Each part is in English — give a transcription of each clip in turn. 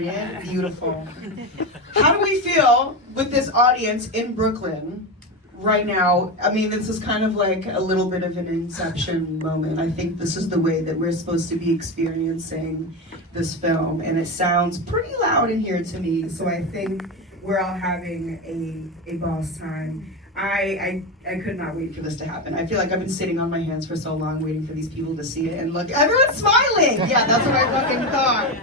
Brilliant, beautiful. How do we feel with this audience in Brooklyn right now? I mean, this is kind of like a little bit of an inception moment. I think this is the way that we're supposed to be experiencing this film, and it sounds pretty loud in here to me, so I think we're all having a boss time. I could not wait for this to happen. I feel like I've been sitting on my hands for so long waiting for these people to see it, and look, everyone's smiling! Yeah, that's what I fucking thought.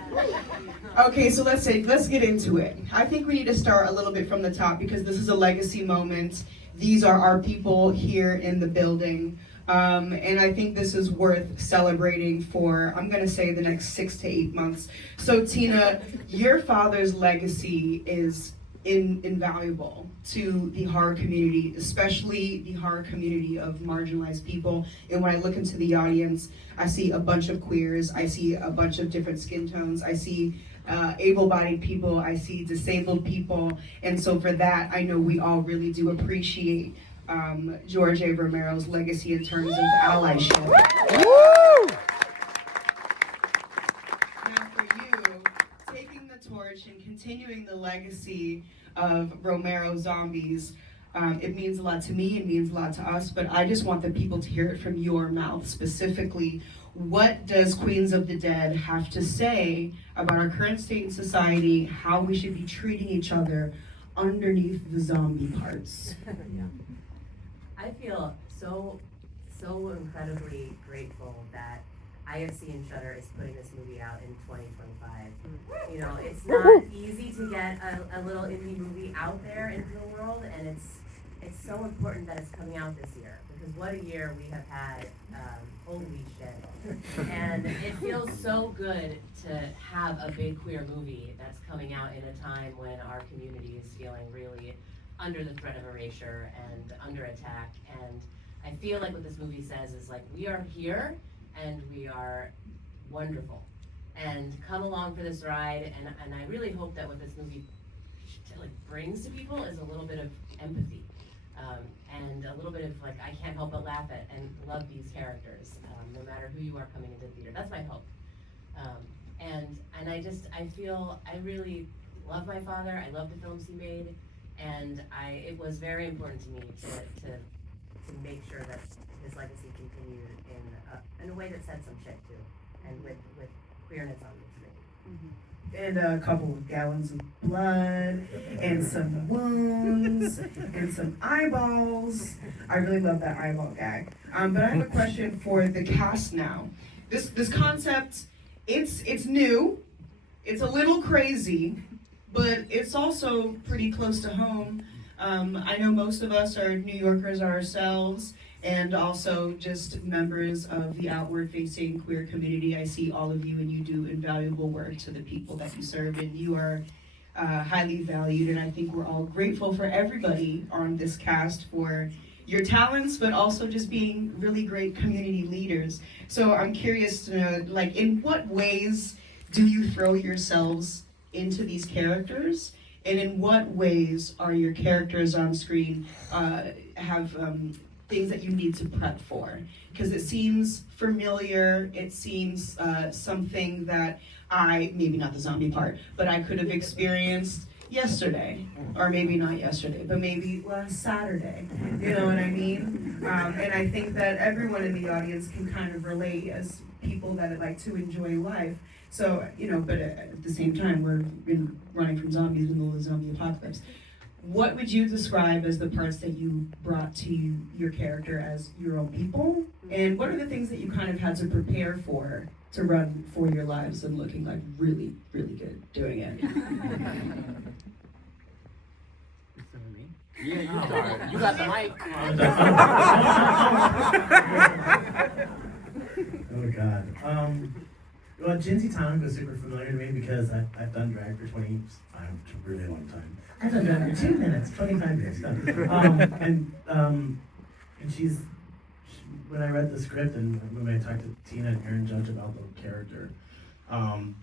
Okay, so let's get into it. I think we need to start a little bit from the top because this is a legacy moment. These are our people here in the building. And I think this is worth celebrating for, I'm gonna say, the next 6 to 8 months. So Tina, your father's legacy is invaluable to the horror community, especially the horror community of marginalized people. And when I look into the audience, I see a bunch of queers, I see a bunch of different skin tones, I see able-bodied people, I see disabled people. And so for that, I know we all really do appreciate George A. Romero's legacy in terms of allyship. Woo! Now for you, taking the torch and continuing the legacy of Romero zombies, it means a lot to me, it means a lot to us, but I just want the people to hear it from your mouth specifically. What does Queens of the Dead have to say about our current state in society, how we should be treating each other underneath the zombie parts? Yeah. I feel so incredibly grateful that IFC and Shudder is putting this movie out in 2025. You know, it's not easy to get a little indie movie out there into the world, and it's so important that it's coming out this year, because what a year we have had. Holy shit. And it feels so good to have a big queer movie that's coming out in a time when our community is feeling really under the threat of erasure and under attack. And I feel like what this movie says is like, we are here and we are wonderful. And come along for this ride, and I really hope that what this movie brings to people is a little bit of empathy. And a little bit of like, I can't help but laugh at and love these characters, no matter who you are coming into the theater. That's my hope. And I really love my father. I love the films he made, and it was very important to me to make sure that his legacy continued in a way that said some shit too, and with queerness on the screen. Mm-hmm. And a couple of gallons of blood, and some wounds, and some eyeballs. I really love that eyeball gag. But I have a question for the cast now. This concept, it's new, it's a little crazy, but it's also pretty close to home. I know most of us are New Yorkers ourselves, and also just members of the outward-facing queer community. I see all of you, and you do invaluable work to the people that you serve, and you are highly valued, and I think we're all grateful for everybody on this cast for your talents, but also just being really great community leaders. So I'm curious to know, like, in what ways do you throw yourselves into these characters, and in what ways are your characters on screen have things that you need to prep for? Because it seems familiar, it seems something that maybe not the zombie part, but I could have experienced yesterday, or maybe not yesterday, but maybe last Saturday, you know what I mean? And I think that everyone in the audience can kind of relate as people that like to enjoy life. So, you know, but at the same time, we're running from zombies in the middle of the zombie apocalypse. What would you describe as the parts that you brought to your character as your own people? And what are the things that you kind of had to prepare for to run for your lives and looking like really, really good doing it? Yeah, you got the mic. Oh God. Well, Ginsey Time was super familiar to me because I've done drag for 25, a really long time. I've done drag for 2 minutes, 25 years. And she's, when I read the script and when I talked to Tina and Aaron Judge about the character,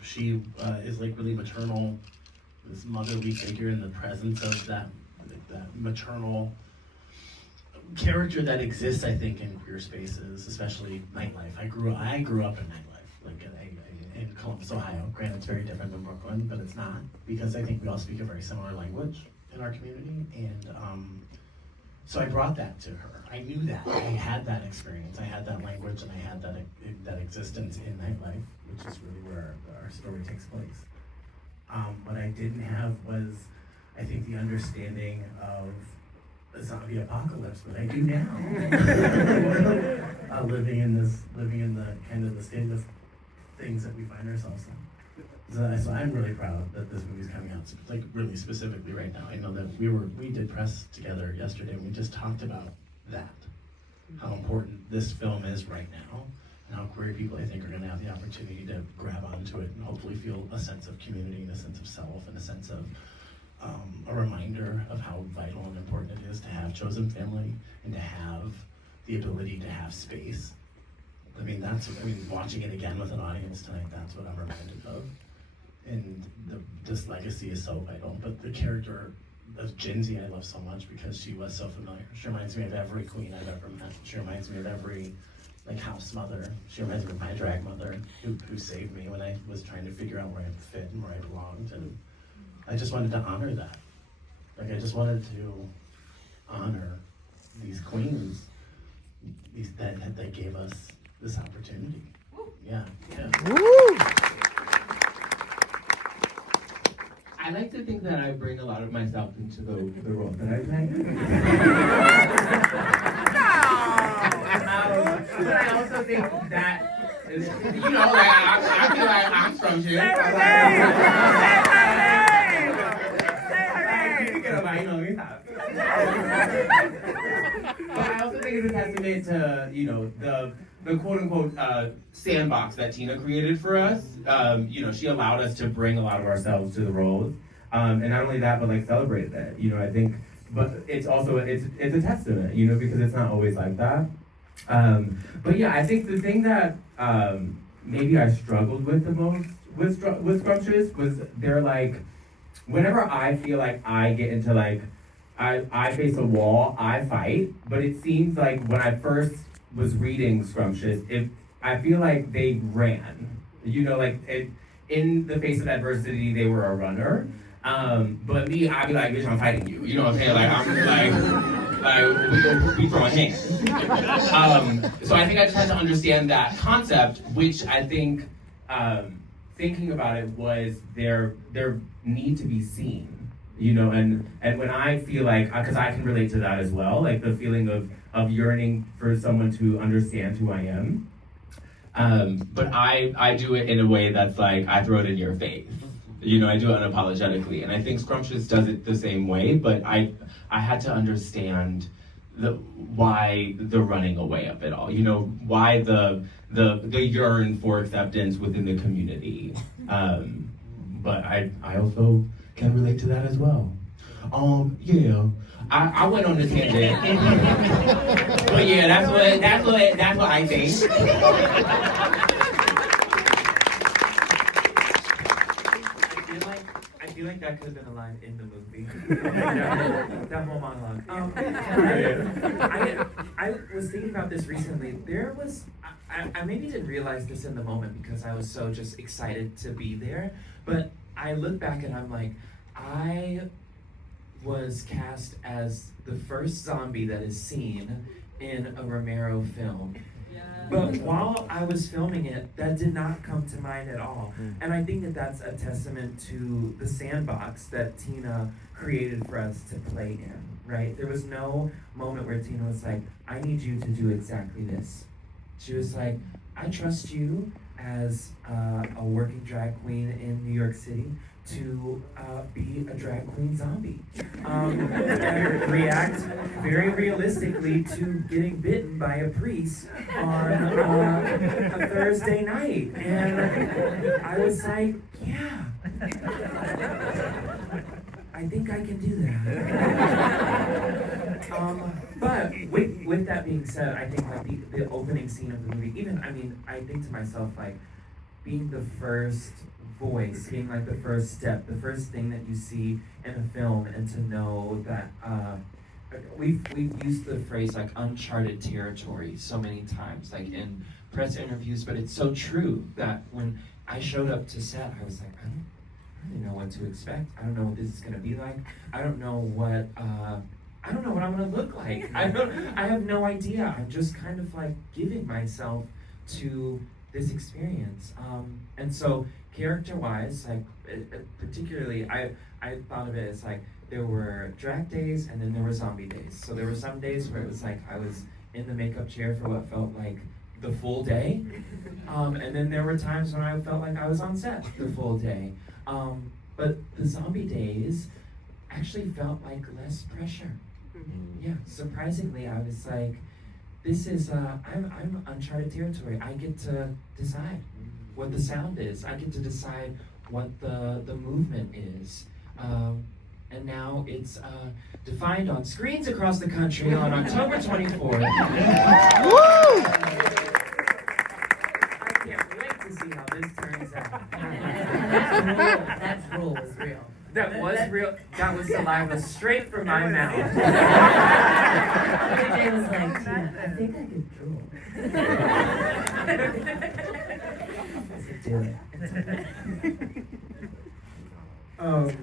she is like really maternal, this motherly figure in the presence of that maternal character that exists, I think, in queer spaces, especially nightlife. I grew up in nightlife, like, and Columbus, Ohio. Granted, it's very different than Brooklyn, but it's not, because I think we all speak a very similar language in our community, and so I brought that to her. I knew that. I had that experience. I had that language, and I had that existence in nightlife, which is really where our story takes place. What I didn't have was, I think, the understanding of the zombie apocalypse that I do now. Living in the kind of the state of things that we find ourselves in. So I'm really proud that this movie's coming out, like really specifically right now. I know that we did press together yesterday, and we just talked about that, how important this film is right now, and how queer people, I think, are gonna have the opportunity to grab onto it and hopefully feel a sense of community and a sense of self and a sense of a reminder of how vital and important it is to have chosen family and to have the ability to have space. Watching it again with an audience tonight, that's what I'm reminded of. And this legacy is so vital. But the character of Ginsey I love so much because she was so familiar. She reminds me of every queen I've ever met. She reminds me of every house mother. She reminds me of my drag mother who saved me when I was trying to figure out where I fit and where I belonged. And I just wanted to honor that. I just wanted to honor these queens that gave us this opportunity. Yeah. Woo! I like to think that I bring a lot of myself into the role that I play. But I also think that, I feel like I'm scrumptious. But I also think it's a testament to, the quote-unquote sandbox that Tina created for us. She allowed us to bring a lot of ourselves to the roles. And not only that, but celebrate that. I think, but it's also, it's a testament, because it's not always like that. But yeah, I think the thing that maybe I struggled with the most with Scrumptious was whenever I feel like I get into I face a wall, I fight, but it seems like when I first was reading Scrumptious, I feel like they ran. In the face of adversity, they were a runner. But me, I'd be like, bitch, I'm fighting you. You know what I'm saying? We throwing hands. So I think I just had to understand that concept, which I think, thinking about it was their need to be seen. And when I feel because I can relate to that as well, the feeling of yearning for someone to understand who I am. But I do it in a way that's I throw it in your face. I do it unapologetically. And I think Scrumptious does it the same way, but I had to understand why the running away of it all. Why the yearn for acceptance within the community. But I also can relate to that as well. Yeah. I went on the tangent. But yeah, that's what I think. I feel like that could have been a line in the movie. that whole monologue. I was thinking about this recently. I maybe didn't realize this in the moment because I was so just excited to be there. But I look back and I'm like, I was cast as the first zombie that is seen in a Romero film. But while I was filming it, that did not come to mind at all. And I think that that's a testament to the sandbox that Tina created for us to play in, right? There was no moment where Tina was like, I need you to do exactly this. She was like, I trust you as a working drag queen in New York City to be a drag queen zombie and react very realistically to getting bitten by a priest on a Thursday night. And I was like, yeah, I think I can do that. But with that being said, I think the opening scene of the movie, I think to myself, being the first voice, being the first step, the first thing that you see in a film, and to know that we've used the phrase uncharted territory so many times, in press interviews, but it's so true that when I showed up to set, I was like, I don't really know what to expect. I don't know what this is gonna be like. I don't know what I'm gonna look like. I have no idea. I'm just kind of like giving myself to this experience. And so character-wise, like particularly, I thought of it as like there were drag days and then there were zombie days. So there were some days where it was like I was in the makeup chair for what felt like the full day. And then there were times when I felt like I was on set the full day. But the zombie days actually felt like less pressure. Yeah, surprisingly, I was like, this is, I'm uncharted territory. I get to decide what the sound is. I get to decide what the movement is. And now it's defined on screens across the country on October 24th. I can't wait to see how this turns out. That rule was real. That was real. That was saliva straight from my mouth. AJ was like, Tina, I think I could drool. I said, do it.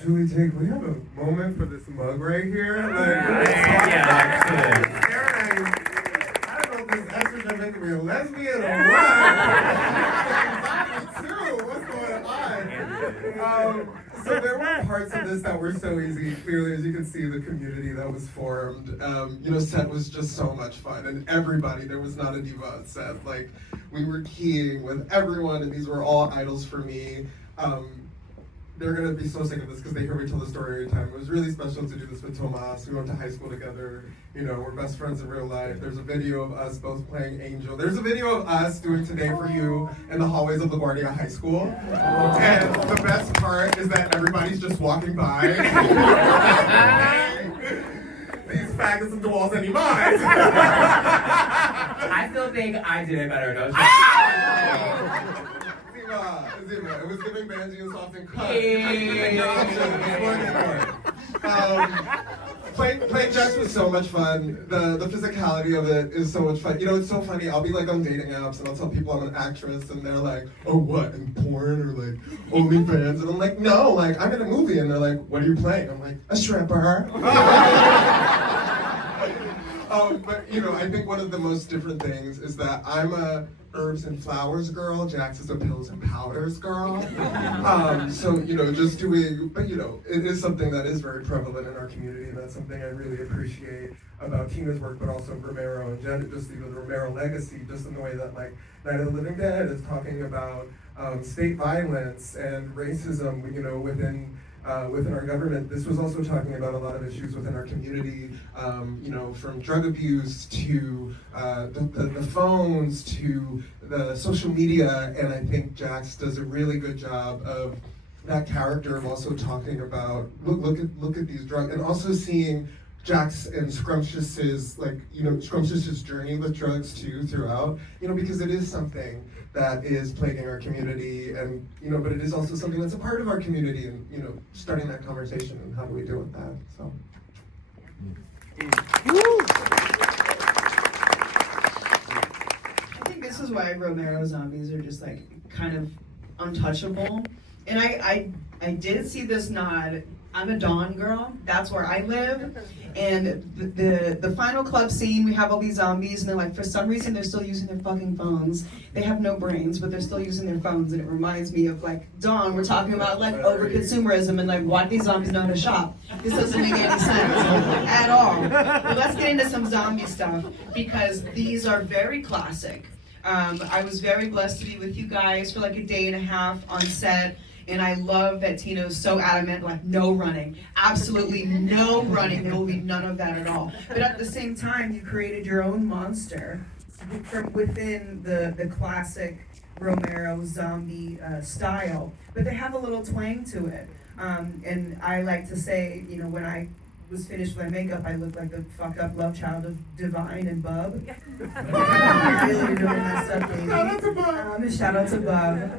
Julie, Jake, we have a moment for this mug right here. Like, Aaron, I don't know if this extra is making me a lesbian or what. Too. What's going on? So there were parts of this that were so easy. Clearly, as you can see, the community that was formed. Set was just so much fun, and everybody. There was not a diva on set. Like, we were keying with everyone, and these were all idols for me. They're gonna be so sick of this because they hear me tell the story every time. It was really special to do this with Tomás. We went to high school together. We're best friends in real life. There's a video of us both playing Angel. There's a video of us doing Today for You in the hallways of LaGuardia High School. And the best part is that everybody's just walking by. These faggots and walls any minds. I still think I did it better, don't you? Zima. It was giving Banji and Soft and Cut. Playing Jax was so much fun. The physicality of it is so much fun. It's so funny. I'll be like on dating apps and I'll tell people I'm an actress and they're like, oh, what, in porn or like OnlyFans? And I'm like, no, like I'm in a movie. And they're like, what are you playing? I'm like, a stripper. But I think one of the most different things is that I'm a herbs and flowers girl. Jax is a pills and powders girl. Just doing, but it is something that is very prevalent in our community, and that's something I really appreciate about Tina's work, but also Romero and Jen, just the Romero legacy, just in the way that like Night of the Living Dead is talking about state violence and racism, within our government. This was also talking about a lot of issues within our community, from drug abuse to the phones to the social media, and I think Jax does a really good job of that character of also talking about look at these drugs, and also seeing Jax and Scrumptious's Scrumptious's journey with drugs too throughout, because it is something that is plaguing our community, and but it is also something that's a part of our community, and starting that conversation and how do we deal with that. So. I think this is why Romero's zombies are just like kind of untouchable. And I did see this nod. I'm a Dawn girl. That's where I live. And the final club scene, we have all these zombies, and they're like, for some reason, they're still using their fucking phones. They have no brains, but they're still using their phones. And it reminds me of like Dawn. We're talking about like over consumerism and like why do these zombies know how to shop? This doesn't make any sense at all. But let's get into some zombie stuff because these are very classic. I was very blessed to be with you guys for like a day and a half on set. And I love that Tina's so adamant, like no running, absolutely no running. There will be none of that at all. But at the same time, you created your own monster from within the classic Romero zombie style. But they have a little twang to it. And I like to say, when I was finished with my makeup, I looked like the fucked up love child of Divine and Bub. really messed up, baby. Shout out to Bub.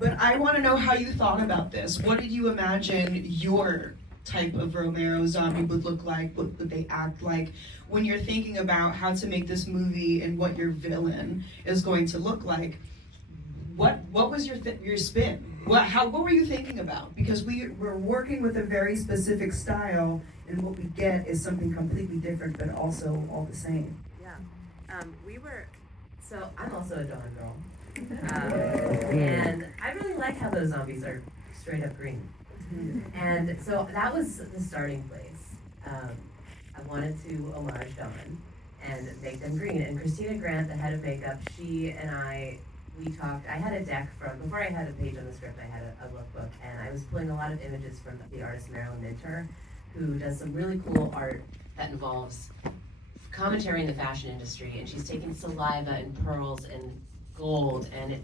But I want to know how you thought about this. What did you imagine your type of Romero zombie would look like? What would they act like? When you're thinking about how to make this movie and what your villain is going to look like, what was your spin? What were you thinking about? Because We're working with a very specific style, and what we get is something completely different, but also all the same. Yeah. So I'm also a Dawn girl. And I really like how those zombies are straight up green. And so that was the starting place. I wanted to homage Dawn and make them green. And Christina Grant, the head of makeup, she and we talked. I had a deck before I had a page on the script, I had a lookbook, and I was pulling a lot of images from the artist Marilyn Minter, who does some really cool art that involves commentary in the fashion industry, and she's taking saliva and pearls and gold and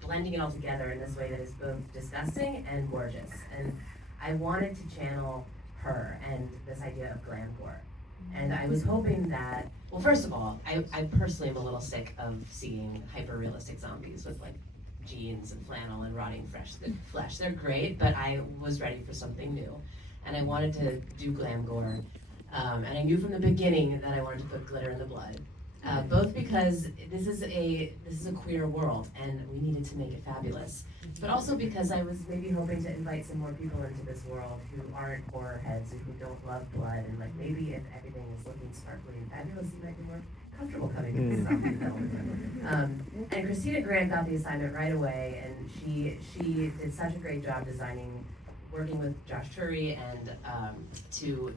blending it all together in this way that is both disgusting and gorgeous. And I wanted to channel her and this idea of glam gore. And I was hoping that, well, first of all, I personally am a little sick of seeing hyper-realistic zombies with like jeans and flannel and rotting flesh. They're great, but I was ready for something new. And I wanted to do glam gore. And I knew from the beginning that I wanted to put glitter in the blood. Both because this is a queer world and we needed to make it fabulous, but also because I was maybe hoping to invite some more people into this world who aren't horror heads and who don't love blood, and like maybe if everything is looking sparkly and fabulous, you might be more comfortable coming to this zombie film. And Christina Grant got the assignment right away, and she did such a great job working with Josh Turry and to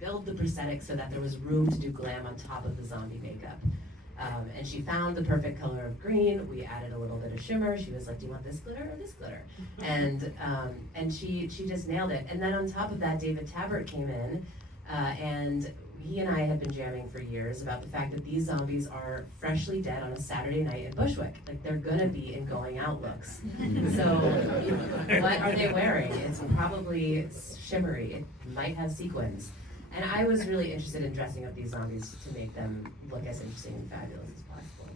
build the prosthetics so that there was room to do glam on top of the zombie makeup. And she found the perfect color of green. We added a little bit of shimmer. She was like, do you want this glitter or this glitter? And she just nailed it. And then on top of that, David Tabbert came in, and he and I had been jamming for years about the fact that these zombies are freshly dead on a Saturday night in Bushwick. Like, they're gonna be in going out looks. So what are they wearing? It's probably shimmery. It might have sequins. And I was really interested in dressing up these zombies to make them look as interesting and fabulous as possible.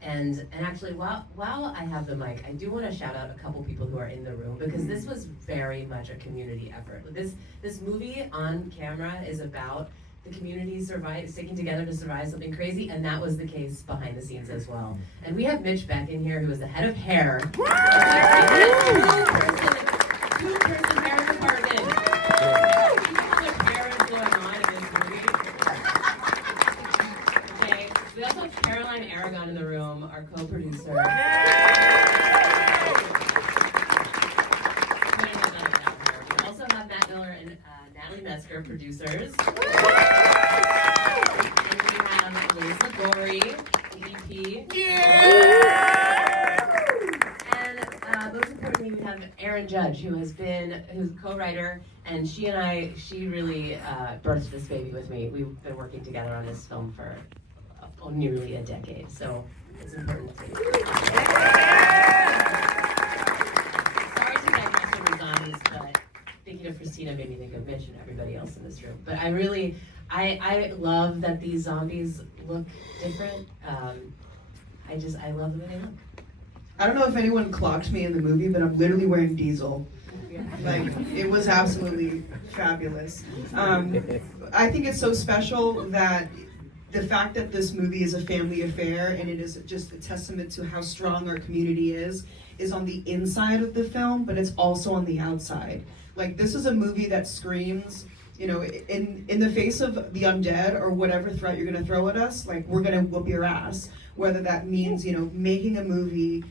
And actually, while I have the mic, I do want to shout out a couple people who are in the room, because this was very much a community effort. This movie on camera is about the community sticking together to survive something crazy, and that was the case behind the scenes as well. And we have Mitch Beck in here, who is the head of hair. Two-person hair department. We also have Caroline Aragon in the room, our co-producer. We also have Matt Miller and Natalie Metzger, producers. And we have Liz Lagori, EP. And most importantly, we have Erin Judge, who's a co-writer, and she really birthed this baby with me. We've been working together on this film for nearly a decade, so it's important to sorry to digress over zombies, but thinking of Christina made me think of Mitch and everybody else in this room. But I love that these zombies look different. I love the way they look. I don't know if anyone clocked me in the movie, but I'm literally wearing Diesel. Like, it was absolutely fabulous. I think it's so special that the fact that this movie is a family affair, and it is just a testament to how strong our community is on the inside of the film, but it's also on the outside. Like, this is a movie that screams, you know, in the face of the undead or whatever threat you're gonna throw at us, like, we're gonna whoop your ass. Whether that means, you know, making a movie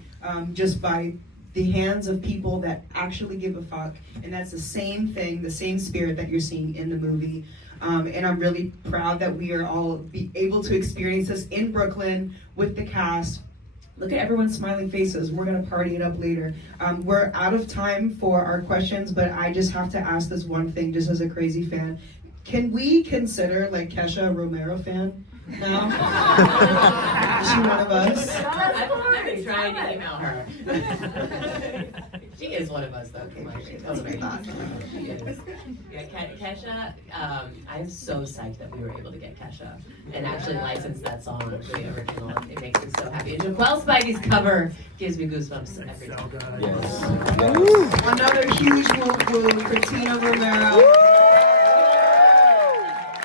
just by the hands of people that actually give a fuck, and that's the same thing, the same spirit that you're seeing in the movie. And I'm really proud that we are all able to experience this in Brooklyn with the cast. Look at everyone's smiling faces. We're gonna party it up later. We're out of time for our questions, but I just have to ask this one thing, just as a crazy fan. Can we consider like Kesha a Romero fan now? Is she one of us? I've been trying to email her. She is one of us, though. Come on, That's what I thought. she is. Yeah, Kesha. I'm so psyched that we were able to get Kesha and actually license that song for the original. It makes me so happy. And Jaquel Spivey's cover gives me goosebumps every time. Yes. Another huge woo for Tina Romero.